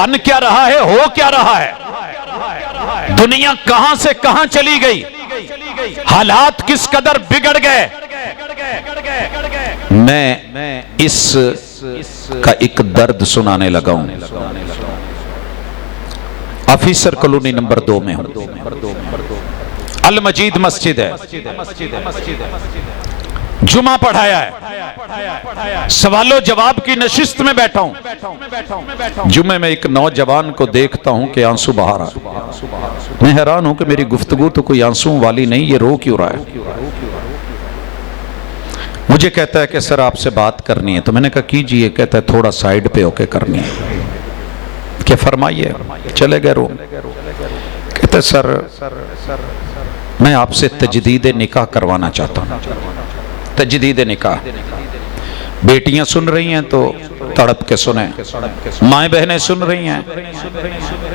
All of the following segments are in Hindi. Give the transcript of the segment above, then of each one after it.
बन क्या रहा है, हो क्या रहा है, दुनिया कहां से कहां चली गई, हालात किस कदर बिगड़ गए। मैं इस का एक दर्द सुनाने लगा हूं। ऑफिसर कॉलोनी नंबर 2 में हूं। अल मजीद मस्जिद है, जुमा पढ़ाया है, सवालों जवाब की नशिस्त में बैठा हूं। जुमे में एक नौजवान को देखता हूं कि आंसू बहा रहा। मैं हैरान हूं कि मेरी गुफ्तगू तो कोई आंसू वाली नहीं, ये रो क्यों रहा है। मुझे कहता है कि सर आपसे बात करनी है। तो मैंने कहा कीजिए। कहता है थोड़ा साइड पे होके करनी है। क्या फरमाइए। चले गए रूम। कहते सर मैं आपसे तजदीद निकाह करवाना चाहता हूं। तजदीद निकाह। बेटियां सुन रही हैं तो तड़प के सुने, माएँ बहनें सुन रही हैं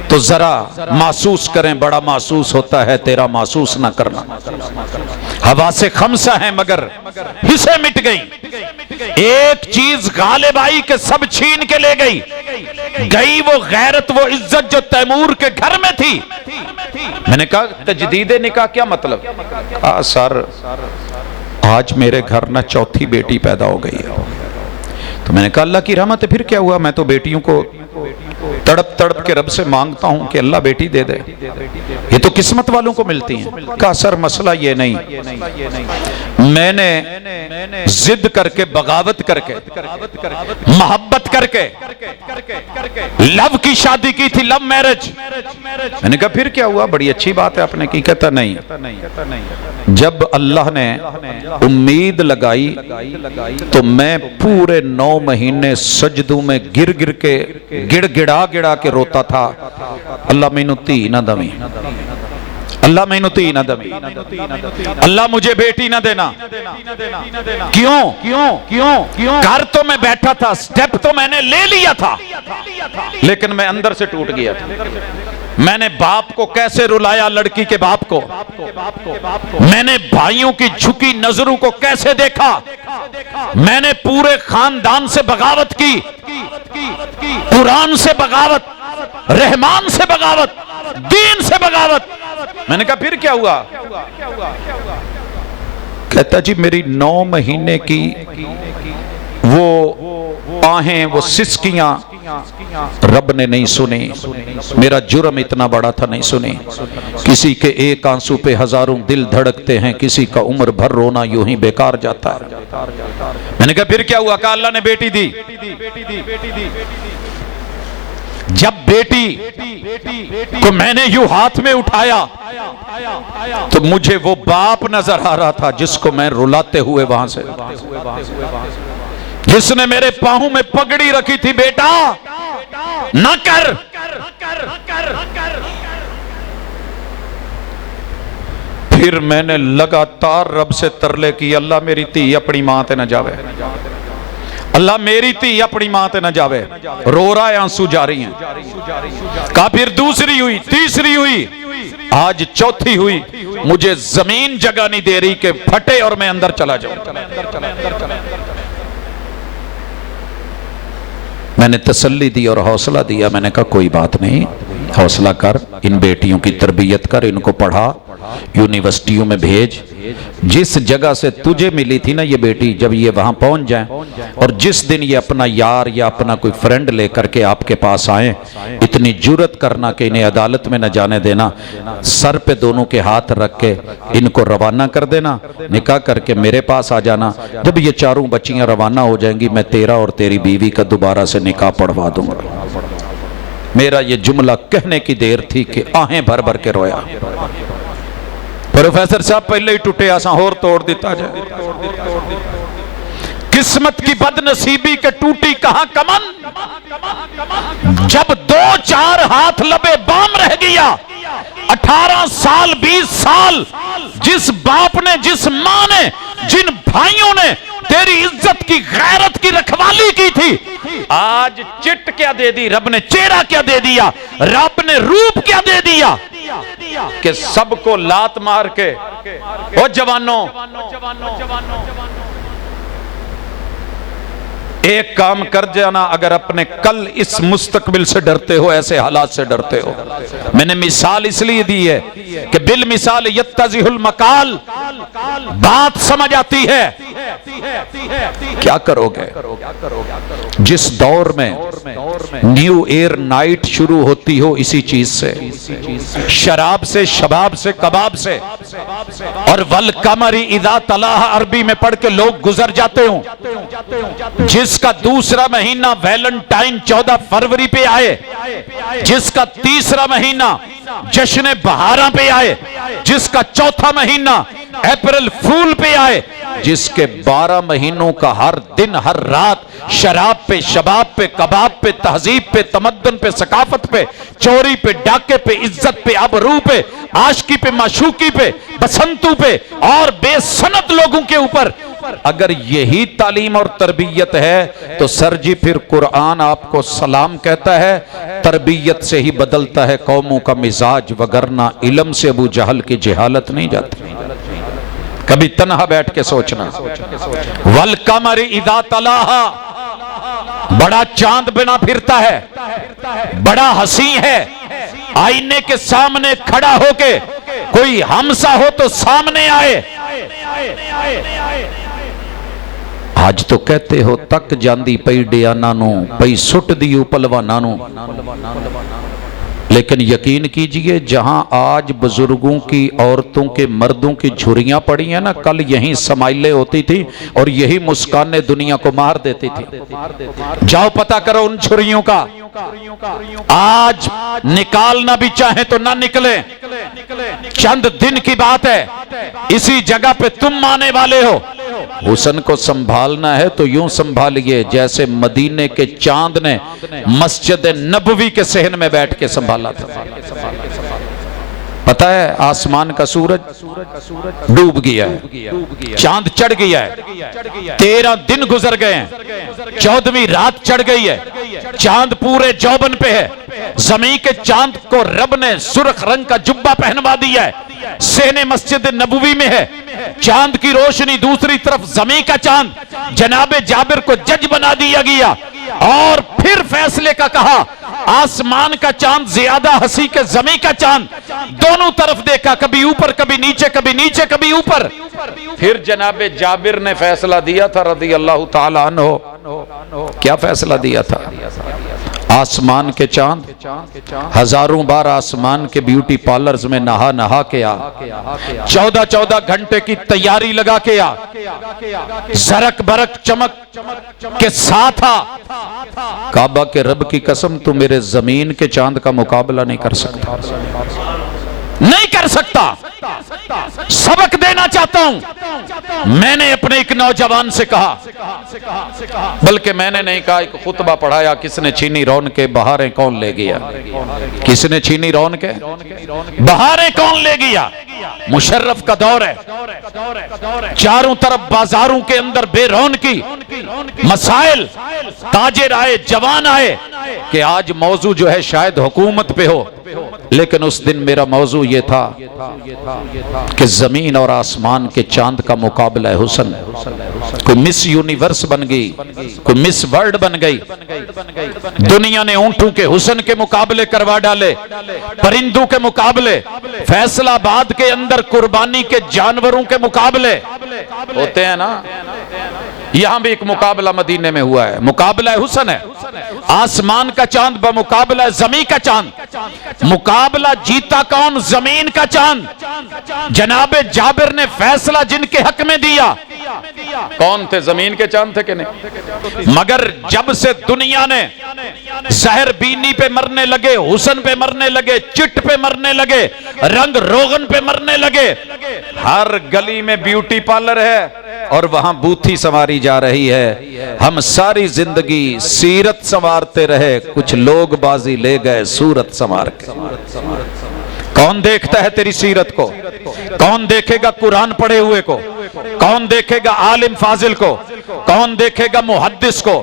तो जरा महसूस करें। बड़ा महसूस होता है, तेरा महसूस ना करना। हवा से खमसा है मगर हिस्से मिट गई। एक चीज गालिब आई के सब छीन के ले गई। गई वो गैरत, वो इज्जत जो तैमूर के घर में थी। मैंने कहा तजदीद निकाह क्या मतलब। सर आज मेरे घर ना चौथी बेटी पैदा हो गई है। तो मैंने कहा अल्लाह की रहमत है, फिर क्या हुआ। मैं तो बेटियों को तड़प तड़प के रब से मांगता हूं कि अल्लाह बेटी दे दे, ये तो किस्मत वालों को मिलती हैं। कहा सर मसला ये नहीं, मैंने जिद करके, बगावत करके, मोहब्बत करके लव की शादी की थी, लव मैरिज। मैंने कहा फिर क्या हुआ, बड़ी अच्छी बात है आपने की। कहता नहीं, जब अल्लाह ने उम्मीद लगाई तो मैं पूरे 9 महीने सजदों में गिर गिर के, गिड़गिड़ा गिड़ा के रोता था। अल्लाह मैनू धी ना दवी, अल्लाह मैनू धी ना दवी, अल्लाह मुझे बेटी ना देना। क्यों क्यों क्यों क्यों। घर तो मैं बैठा था, स्टेप तो मैंने ले लिया था, लेकिन मैं अंदर से टूट गया था। मैंने बाप को कैसे रुलाया, लड़की के बाप को। मैंने भाइयों की झुकी नजरों को कैसे देखा। मैंने पूरे खानदान से बगावत की, कुरान से बगावत, रहमान से बगावत, दीन से बगावत। मैंने कहा फिर क्या हुआ। कहता जी मेरी 9 महीने की वो आहें, वो सिसकियां रब ने नहीं सुनी। मेरा जुर्म इतना बड़ा था, नहीं सुनी। किसी के एक आंसू पे हजारों दिल धड़कते हैं, किसी का उम्र भर रोना यूं ही बेकार जाता है। मैंने कहा फिर क्या हुआ। कहा अल्लाह ने बेटी दी। जब बेटी को मैंने यूं हाथ में उठाया तो मुझे वो बाप नजर आ रहा था जिसको मैं रुलाते हुए वहां से, जिसने मेरे पांव में पगड़ी रखी थी, बेटा न कर। फिर मैंने लगातार रब से तरले की, अल्लाह मेरी धी अपनी मां ते न जावे, अल्लाह मेरी धी अपनी मां ते न जावे। रो रहा है, आंसू जारी हैं। कहा फिर दूसरी हुई, तीसरी हुई, आज चौथी हुई। मुझे जमीन जगह नहीं दे रही कि फटे और मैं अंदर चला जाऊं। मैंने तसल्ली दी और हौसला दिया। मैंने कहा कोई बात नहीं, हौसला कर, इन बेटियों की तरबियत कर, इनको पढ़ा, यूनिवर्सिटियों में भेज। जिस जगह से तुझे मिली थी ना ये बेटी, जब ये वहां पहुंच जाए और जिस दिन ये अपना यार या अपना कोई फ्रेंड लेकर के आपके पास आए, इतनी जुर्रत करना कि इन्हें अदालत में न जाने देना, सर पे दोनों के हाथ रख के इनको रवाना कर देना, निकाह करके मेरे पास आ जाना। जब ये चारों बच्चियां रवाना हो जाएंगी, मैं तेरा और तेरी बीवी का दोबारा से निकाह पढ़वा दूंगा। मेरा ये जुमला कहने की देर थी कि आहें भर भर के रोया। प्रोफेसर साहब पहले ही टूटे, असा होर तोड़ दिता जाए। किस्मत की बदनसीबी के टूटी कहां कमन, जब 2-4 हाथ लबे बाम रह गया। 18 साल 20 साल जिस बाप ने, जिस मां ने, जिन भाइयों ने तेरी इज्जत की, गैरत की रखवाली की थी, आज चिट क्या दे दी रब ने, चेहरा क्या दे दिया रब ने, रूप क्या दे दिया कि सबको लात मार के ओ जवानों एक काम कर जाना, अगर अपने कल इस मुस्तकबिल से डरते हो, ऐसे हालात से डरते हो। मैंने मिसाल इसलिए दी है कि बिल मिसाल यत्तज़िहुल मकाल, बात समझ आती है। क्या करोगे? जिस दौर में न्यू ईयर नाइट शुरू होती हो इसी चीज से, शराब से, शबाब से, कबाब से, और वल कमरी इदा तलाह अरबी में पढ़ के लोग गुजर जाते हो। जिसका दूसरा महीना वैलेंटाइन 14 फरवरी पे आए, जिसका तीसरा महीना जश्न बहारा पे आए, जिसका चौथा महीना अप्रैल फूल पे आए, जिसके 12 महीनों का हर दिन हर रात शराब पे, शबाब पे, कबाब पे, तहजीब पे, तमद्दुन पे, सकाफत पे, चोरी पे, डाके पे, इज्जत पे, आबरू पे, आशिकी पे, माशूकी पे, बसंतू पे और बेसनत लोगों के ऊपर अगर यही तालीम और तरबियत है तो सर जी फिर कुरान आपको सलाम कहता है, तरबियत से ही बदलता है कौमों का मिजाज, वगरना इल्म से अबू जहल की जहालत नहीं जाती। कभी तन्हा बैठ के सोचना। वल कमर इदा तलाहा, बड़ा चांद बिना फिरता है, बड़ा हसी है, आईने के सामने खड़ा होके कोई हमसा हो तो सामने आए। आज तो कहते हो तक जांदी पई डियाना नू, पई सुट दी पलवाना नू, लेकिन यकीन कीजिए जहां आज बुजुर्गों की, औरतों के, मर्दों की झुर्रियां पड़ी हैं ना, कल यहीं समाइलें होती थी और यही मुस्कानें दुनिया को मार देती थी। जाओ पता करो उन झुर्रियों का। आज निकालना भी चाहे तो ना निकले, चंद दिन की बात है। इसी जगह पे तुम आने वाले हो। हुस्न को संभालना है तो यूं संभालिए जैसे मदीने के चांद ने मस्जिद नबवी के सहन में बैठ के संभाला था। पता है आसमान का सूरज डूब गया है, चांद चढ़ गया है, 13 दिन गुजर गए हैं, 14वीं रात चढ़ गई है, चांद पूरे जौबन पे है। जमीन के चांद को रब ने सुर्ख रंग का जुब्बा पहनवा दिया है, सहने मस्जिद नबवी में है। चांद की रोशनी, दूसरी तरफ जमीन का चांद, जनाबे जाबिर को जज बना दिया गया और फिर फैसले का कहा। आसमान का चांद ज्यादा हंसी के जमीन का चांद, दोनों तरफ देखा, कभी ऊपर कभी नीचे, कभी नीचे कभी ऊपर। फिर जनाबे जाबिर ने फैसला दिया था रज़ी अल्लाह ताला अन्हु। क्या फैसला दिया था? आसमान के चांद हजारों बार आसमान के ब्यूटी पार्लर्स में नहा नहा के आ, 14-14 घंटे की तैयारी लगा के आ, जरक बरक चमक के साथ आ। काबा के रब की कसम तू मेरे जमीन के चांद का मुकाबला नहीं कर सकता, नहीं कर सकता। सबक देना चाहता हूं। मैंने अपने एक नौजवान से कहा, बल्कि मैंने नहीं कहा, एक खुतबा पढ़ाया, किसने छीनी रौन के बहारें कौन ले गया? किसने छीनी रौन के बहारें कौन ले गया? मुशर्रफ का दौर है, चारों तरफ बाजारों के अंदर बेरौनकी, मसाइल, ताजिर आए, जवान आए कि आज मौजू जो है शायद हुकूमत पे हो, लेकिन उस दिन मेरा मौजू ये था कि जमीन और आसमान के चांद का मुकाबला है हुस्न। कोई मिस यूनिवर्स बन गई, कोई मिस वर्ल्ड बन गई। दुनिया ने ऊंटों के हुस्न के मुकाबले करवा डाले, परिंदों के मुकाबले, फैसलाबाद के अंदर कुर्बानी के जानवरों के मुकाबले होते हैं ना। यहां भी एक मुकाबला मदीने में हुआ है, मुकाबला हुस्न है। आसमान का चांद बमुकाबला जमीन का चांद। मुकाबला जीता कौन? जमीन का चांद। जनाबे जाबिर ने फैसला जिनके हक में दिया, कौन थे? जमीन के चांद थे कि नहीं? मगर जब से दुनिया ने जहर बीनी पे मरने लगे, हुस्न पे मरने लगे, चिट पे मरने लगे, रंग रोगन पे मरने लगे, हर गली में ब्यूटी पार्लर है और वहां बूथी संवारी जा रही है। हम सारी जिंदगी सीरत संवारते रहे, कुछ लोग बाजी ले गए सूरत संवार के। कौन देखता है तेरी सीरत को? कौन देखेगा कुरान पढ़े हुए को? कौन देखेगा आलिम फाजिल को? कौन देखेगा मुहद्दिस को,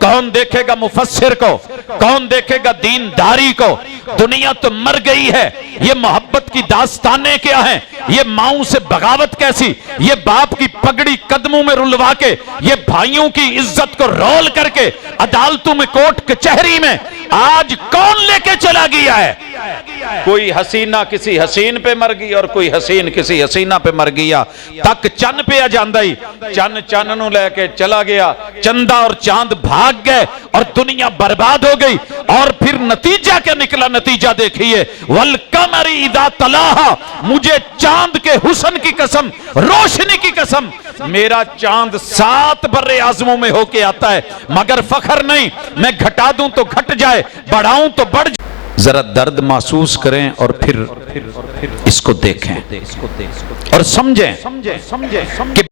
कौन देखेगा मुफस्सिर को, कौन देखेगा दीनदारी को। दुनिया तो मर गई है। ये मोहब्बत की दास्तानें क्या हैं, ये माओं से बगावत कैसी, ये बाप की पगड़ी कदमों में रुलवा के, ये भाइयों की इज्जत को रोल करके अदालतों में, कोर्ट कचहरी में आज कौन लेके चला गया है। कोई हसीना किसी हसीन पे मर गई और कोई हसीन किसी हसीना पे मर गया। तक चन पे आ जांदा ही, चन चन नू लेके चला गया, चंदा और चांद भाग गए और दुनिया बर्बाद हो गई। और फिर नतीजा क्या निकला, नतीजा देखिए, वल कमरी इदा तलाहा, मुझे चांद के हुस्न की कसम, रोशनी की कसम, मेरा चांद 7 बर्रे आजमों में होके आता है, मगर फखर नहीं, मैं घटा दूं तो घट जाए, बढ़ाऊं तो बढ़ जाए। जरा दर्द महसूस करें और फिर इसको देखें और समझें कि